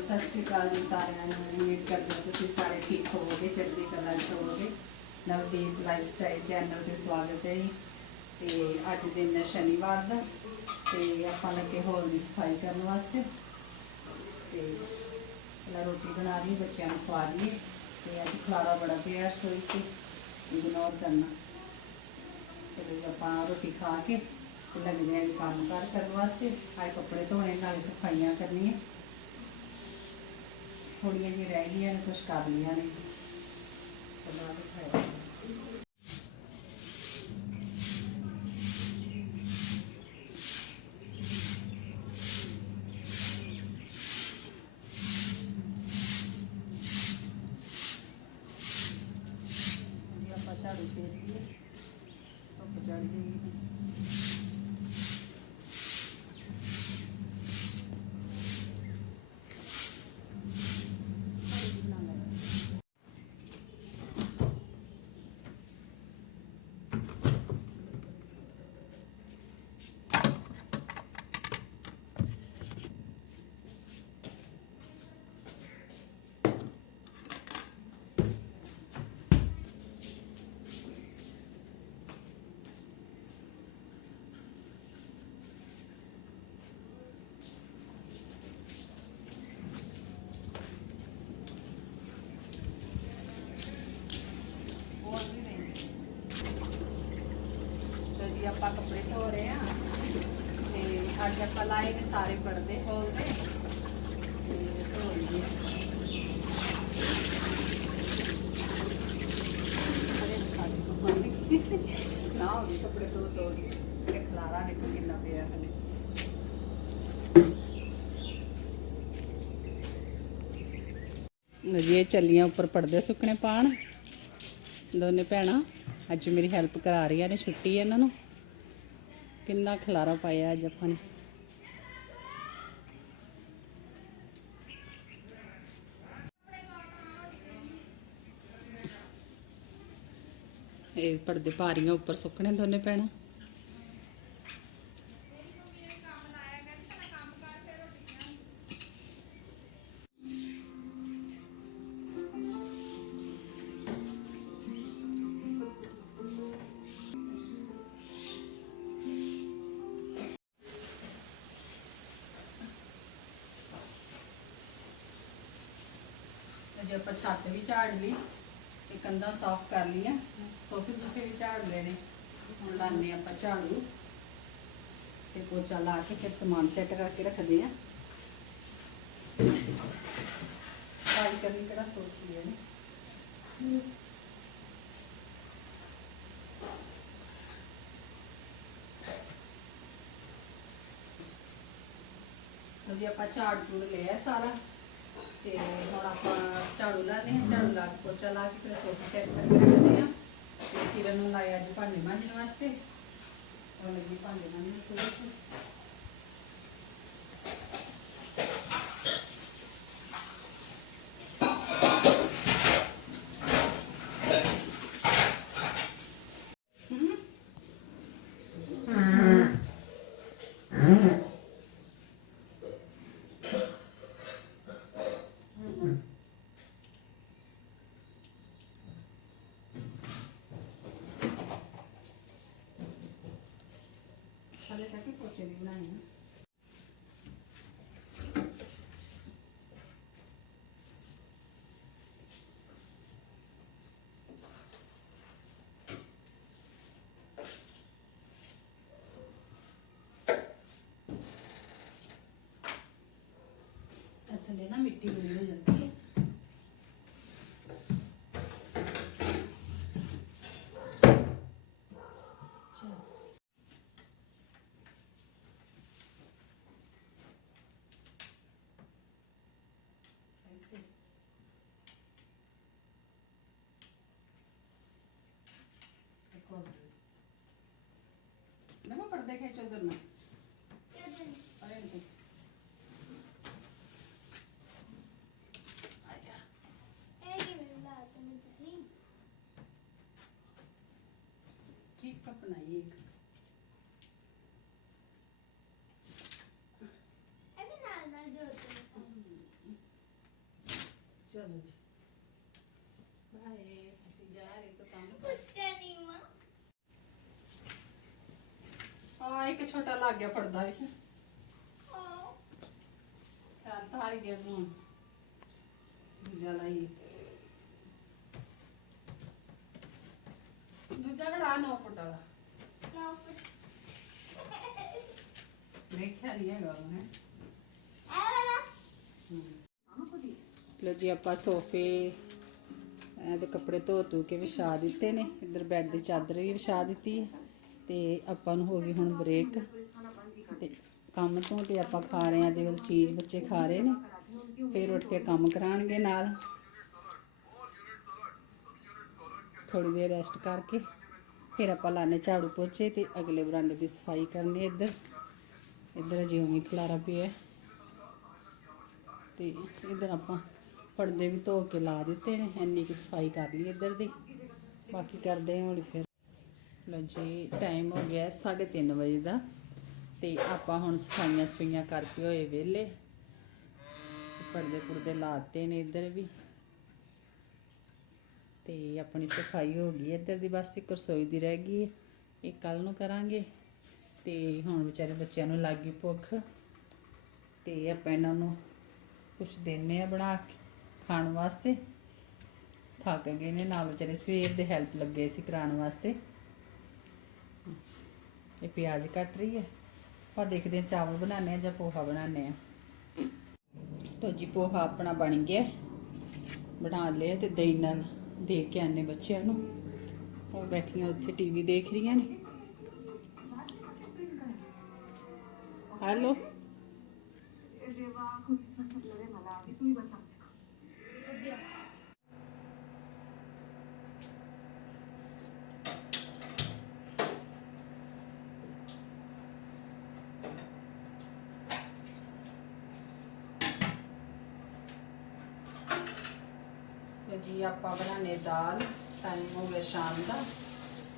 ਸਤਿ ਸ਼੍ਰੀ ਅਕਾਲ ਜੀ ਸਾਰਿਆਂ ਨੂੰ। ਉਮੀਦ ਕਰਦੇ ਹਾਂ ਤੁਸੀਂ ਸਾਰੇ ਠੀਕ ਹੋਵੋਗੇ, ਚੜ੍ਹਦੀ ਕਲਾ ਹੋਵੋਗੇ। ਨਵਦੀਪ ਲਾਈਫਸਟਾਈਲ ਚੈਨਲ ਤੇ ਸਵਾਗਤ ਹੈ ਜੀ। ਤੇ ਅੱਜ ਦਿਨ ਹੈ ਸ਼ਨੀਵਾਰ ਦਾ, ਤੇ ਆਪਾਂ ਲੱਗੇ ਹੋਲ ਦੀ ਸਫ਼ਾਈ ਕਰਨ ਵਾਸਤੇ। ਤੇ ਪਹਿਲਾਂ ਰੋਟੀ ਬਣਾ ਰਹੀ ਬੱਚਿਆਂ ਨੂੰ ਖਵਾ ਰਹੀ ਤੇ ਅੱਜ ਖਲਾਰਾ ਬੜਾ ਪਿਆ ਰਸੋਈ ਸੀ ਇਗਨੋਰ ਕਰਨਾ। ਚਲੋ ਜੀ, ਆਪਾਂ ਰੋਟੀ ਖਾ ਕੇ ਤੇ ਲੱਗਦੇ ਆਂ ਕੰਮ ਕਾਰ ਕਰਨ ਵਾਸਤੇ। ਆਏ ਕੱਪੜੇ ਧੋਣੇ, ਨਾਲੇ ਸਫਾਈਆਂ ਕਰਨੀਆਂ। ਥੋੜੀਆਂ ਜਿਹੀਆਂ ਰਹਿ ਗਈਆਂ ਨੇ ਕੁਝ ਕਰ ਲਈਆਂ ਨੇ। ਬਣਾ ਦਿਖਾਇਆ ਜੀ ਆਪਾਂ ਕੱਪੜੇ ਧੋ ਰਹੇ ਆ ਤੇ ਅੱਜ ਆਪਾਂ ਲਾਏ ਨੇ ਸਾਰੇ ਪਰਦੇ ਖੋਲ ਦੇ ਤੇ ਧੋ ਲਈਏ ਅਰੇ ਖਾਲੀ ਪਾਣੀ ਨਾ ਹੋ ਗਏ ਕੱਪੜੇ ਧੋ ਧੋ ਕੇ ਤੇ ਖਲਾਰਾ ਦੇਖੋ ਕਿੰਨਾ ਪਿਆ ਹਲੇ ਜੀ ਇਹ ਚੱਲੀਆਂ ਉੱਪਰ ਪਰਦੇ ਸੁੱਕਣੇ ਪਾਣ। ਦੋਨੇ ਭੈਣਾਂ ਅੱਜ ਮੇਰੀ ਹੈਲਪ ਕਰਾ ਰਹੀਆਂ ਨੇ ਛੁੱਟੀ ਇਹਨਾਂ ਨੂੰ। ਕਿੰਨਾ ਖਲਾਰਾ ਪਾਇਆ ਅੱਜ ਆਪਾਂ ਨੇ। ਇਹ ਪਰਦੇ ਭਾਰੀਆਂ ਉੱਪਰ ਸੁੱਕਣੇ ਦੋਨੇ ਭੈਣਾਂ ਤੇ ਜੇ ਆਪਾਂ ਛੱਤ ਵੀ ਝਾੜ ਲਈ ਤੇ ਕੰਧਾਂ ਸਾਫ਼ ਕਰ ਲਈਆਂ, ਸੋਫੇ ਸੁਫੇ ਵੀ ਝਾੜ ਲਏ ਨੇ। ਹੁਣ ਲਾਣੇ ਆਪਾਂ ਝਾੜੂ ਤੇ ਪੋਚਾ ਲਾ ਕੇ ਫਿਰ ਸਮਾਨ ਸੈੱਟ ਕਰਕੇ ਰੱਖਦੇ ਆ ਸਫ਼ਾਈ ਕਰਨੀ ਕਿਹੜਾ ਸੌਖੀ ਹੈ ਨੇ। ਜੀ ਆਪਾਂ ਝਾੜ ਝੂੜ ਲਿਆ ਸਾਰਾ ਤੇ ਹੁਣ ਆਪਾਂ ਝਾੜੂ ਲਾਉਂਦੇ ਹਾਂ ਝਾੜੂ ਲਾ ਕੇ ਪੋਚਾ ਲਾ ਕੇ ਫਿਰ ਸੋਫਾ ਸੈੱਟ ਕਰਕੇ ਰੱਖਦੇ ਹਾਂ। ਤੇ ਕਿਰਨ ਨੂੰ ਲਾਇਆ ਅੱਜ ਭਾਂਡੇ ਮਾਂਜਣ ਵਾਸਤੇ। ਉਹ ਲੱਗੀ ਭਾਂਡੇ ਮਾਂਜਣ ਸੋਚ ਹਾਲੇ ਤੱਕ ਹੀ ਪੋਚੇ ਨਹੀਂ ਬਣਾਏ ਨਾ ਇਹ ਥੱਲੇ ਨਾ ਮਿੱਟੀ ਬੜੀ ਹੋ ਜਾਂਦੀ बनाइए एक चलो जी ਇੱਕ ਛੋਟਾ ਲੱਗ ਗਿਆ ਪੜਦਾ ਵੀ ਹਾਂ ਤਾਰ ਗਿਆ ਤੂੰ ਦੂਜਾ ਲਈ ਦੂਜਾ ਘੜਾ 9 ਫੁੱਟ ਵਾਲਾ ਦੇਖਿਆ ਨਹੀਂ ਹੈਗਾ ਉਹਨੇ ਲੋ ਜੀ, ਆਪਾਂ ਸੋਫੇ, ਇਹਦੇ ਕੱਪੜੇ ਧੋ ਧੋ ਕੇ ਵਿਛਾ ਦਿੱਤੇ ਨੇ। ਇੱਧਰ ਬੈੱਡ ਦੀ ਚਾਦਰ ਵੀ ਵਿਛਾ ਦਿੱਤੀ ਹੈ ਤੇ ਆਪਾਂ ਨੂੰ ਹੋ ਗਈ ਹੁਣ ਬ੍ਰੇਕ। ਤੇ ਕੰਮ ਤੋਂ ਤੇ ਆਪਾਂ ਖਾ ਰਹੇ ਆ ਦੇ ਚੀਜ਼ ਬੱਚੇ ਖਾ ਰਹੇ ਨੇ। ਫਿਰ ਉੱਠ ਕੇ ਕੰਮ ਕਰਾਣਗੇ ਨਾਲ। ਥੋੜੀ ਦੇਰ ਰੈਸਟ ਕਰਕੇ ਫਿਰ ਆਪਾਂ ਲਾਣੇ ਝਾੜੂ ਪੋਚੇ ਤੇ ਅਗਲੇ ਬਰਾਂਡੇ ਦੀ ਸਫ਼ਾਈ ਕਰਨੀ ਇੱਧਰ। ਇੱਧਰ ਅਜੇ ਉਵੇਂ ਖਲਾਰਾ ਪਿਆ ਹੈ। ਤੇ ਇੱਧਰ ਆਪਾਂ ਪਰਦੇ ਵੀ ਧੋ ਕੇ ਲਾ ਦਿੱਤੇ ਨੇ, ਇੰਨੀ ਕੁ ਸਫ਼ਾਈ ਕਰ ਲਈ ਇੱਧਰ ਦੀ। ਬਾਕੀ ਕਰਦੇ ਹਾਂ ਹੌਲੀ ਫਿਰ। ਲਓ ਜੀ ਟਾਈਮ ਹੋ ਗਿਆ 3:30 ਵਜੇ ਦਾ। ਤੇ ਆਪਾਂ ਹੁਣ ਸਫਾਈਆਂ ਸਫਾਈਆਂ ਕਰਕੇ ਹੋਏ ਵਿਹਲੇ। ਪਰਦੇ ਪੁਰਦੇ ਲਾਤੇ ਨੇ ਇੱਧਰ ਵੀ। ਤੇ ਆਪਣੀ ਸਫ਼ਾਈ ਹੋ ਗਈ ਇੱਧਰ ਦੀ, ਬਸ ਇੱਕ ਰਸੋਈ ਦੀ ਰਹਿ ਗਈ ਹੈ। ਇਹ ਕੱਲ ਨੂੰ ਕਰਾਂਗੇ। ਤੇ ਹੁਣ ਵਿਚਾਰੇ ਬੱਚਿਆਂ ਨੂੰ ਲੱਗ ਗਈ ਭੁੱਖ ਤੇ ਆਪਾਂ ਇਹਨਾਂ ਨੂੰ ਕੁਝ ਦਿੰਨੇ ਆ ਬਣਾ ਕੇ ਖਾਣ ਵਾਸਤੇ। ਥੱਕ ਗਏ ਨੇ, ਨਾਲ ਵਿਚਾਰੇ ਸਵੇਰ ਦੇ ਹੈਲਪ ਲੱਗੇ ਸੀ ਕਰਾਉਣ ਵਾਸਤੇ। ਇਹ ਪਿਆਜ਼ ਕੱਟ ਰਹੀ ਹੈ। ਆਪਾਂ ਦੇਖਦੇ ਹਾਂ ਚਾਵਲ ਬਣਾਉਂਦੇ ਆ ਜਾਂ ਪੋਹਾ ਬਣਾਉਂਦੇ ਆ ਲੋ ਜੀ, ਪੋਹਾ ਆਪਣਾ ਬਣ ਗਿਆ। ਬਣਾ ਲਿਆ ਤੇ ਦਹੀਂ ਨਾਲ ਦੇ ਕੇ ਆਨੇ ਬੱਚਿਆਂ ਨੂੰ। ਉਹ ਬੈਠੀਆਂ ਉੱਥੇ ਟੀਵੀ ਦੇਖ ਰਹੀਆਂ ਨੇ। ਹੈਲੋ ਲਓ ਜੀ ਆਪਾਂ ਬਣਾਣੇ ਦਾਲ ਟਾਈਮ ਹੋ ਗਿਆ ਸ਼ਾਮ ਦਾ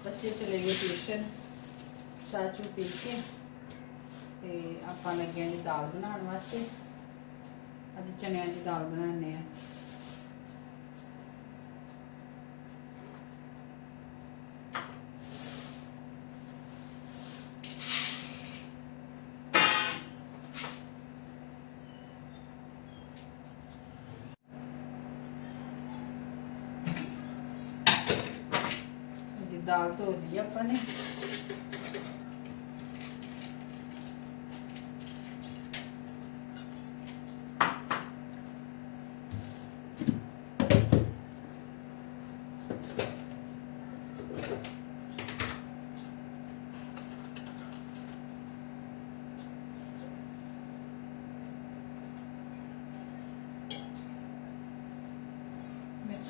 ਬੱਚੇ ਚਲੇ ਗਏ ਟਿਊਸ਼ਨ ਚਾਚੂ ਪੀ ਕੇ ਤੇ ਆਪਾਂ ਲੱਗੇ ਜੀ ਦਾਲ ਬਣਾਉਣ ਵਾਸਤੇ। ਅੱਜ ਚਨਿਆਂ ਦੀ ਦਾਲ ਬਣਾਉਂਦੇ ਆ ਦਾਲ ਧੋ ਲਈ ਆਪਾਂ ਨੇ।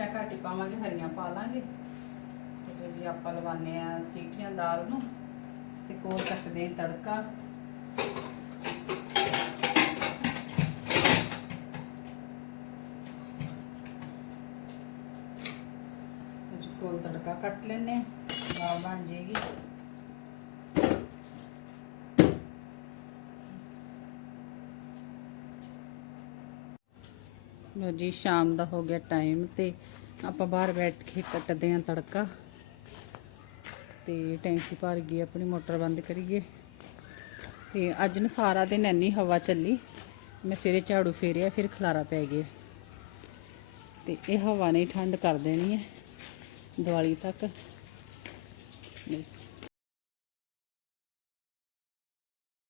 ਮਿਰਚਾਂ ਘੱਟ ਹੀ ਪਾਵਾਂਗੇ ਹਰੀਆਂ ਪਾ ਲਾਂਗੇ। ਚਲੋ ਜੀ ਆਪਾਂ ਲਵਾਨੇ ਆ ਸੀਟੀਆਂ ਦਾਲ ਨੂੰ ਤੇ ਕੋਲ ਕੱਟਦੇ ਤੜਕਾ। ਕੋਲ ਤੜਕਾ ਕੱਟ ਲੈਨੇ ਆ, ਦਾਲ ਬਣ ਜੇਗੀ ਲੋ ਜੀ, ਸ਼ਾਮ ਦਾ ਹੋ ਗਿਆ ਟਾਈਮ ਤੇ ਆਪਾਂ ਬਾਹਰ ਬੈਠ ਕੇ ਕੱਟਦੇ ਆਂ ਤੜਕਾ। ਤੇ ਟੈਂਕੀ ਭਰ ਗਈ, ਆਪਣੀ ਮੋਟਰ ਬੰਦ ਕਰੀਏ। ਤੇ ਅੱਜ ਨਾ ਸਾਰਾ ਦਿਨ ਇੰਨੀ ਹਵਾ ਚੱਲੀ, ਮੈਂ ਸਿਰੇ ਝਾੜੂ ਫੇਰਿਆ, ਫਿਰ ਖਲਾਰਾ ਪੈ ਗਿਆ। ਤੇ ਇਹ ਹਵਾ ਨੇ ਠੰਡ ਕਰ ਦੇਣੀ ਹੈ, ਦੀਵਾਲੀ ਤੱਕ।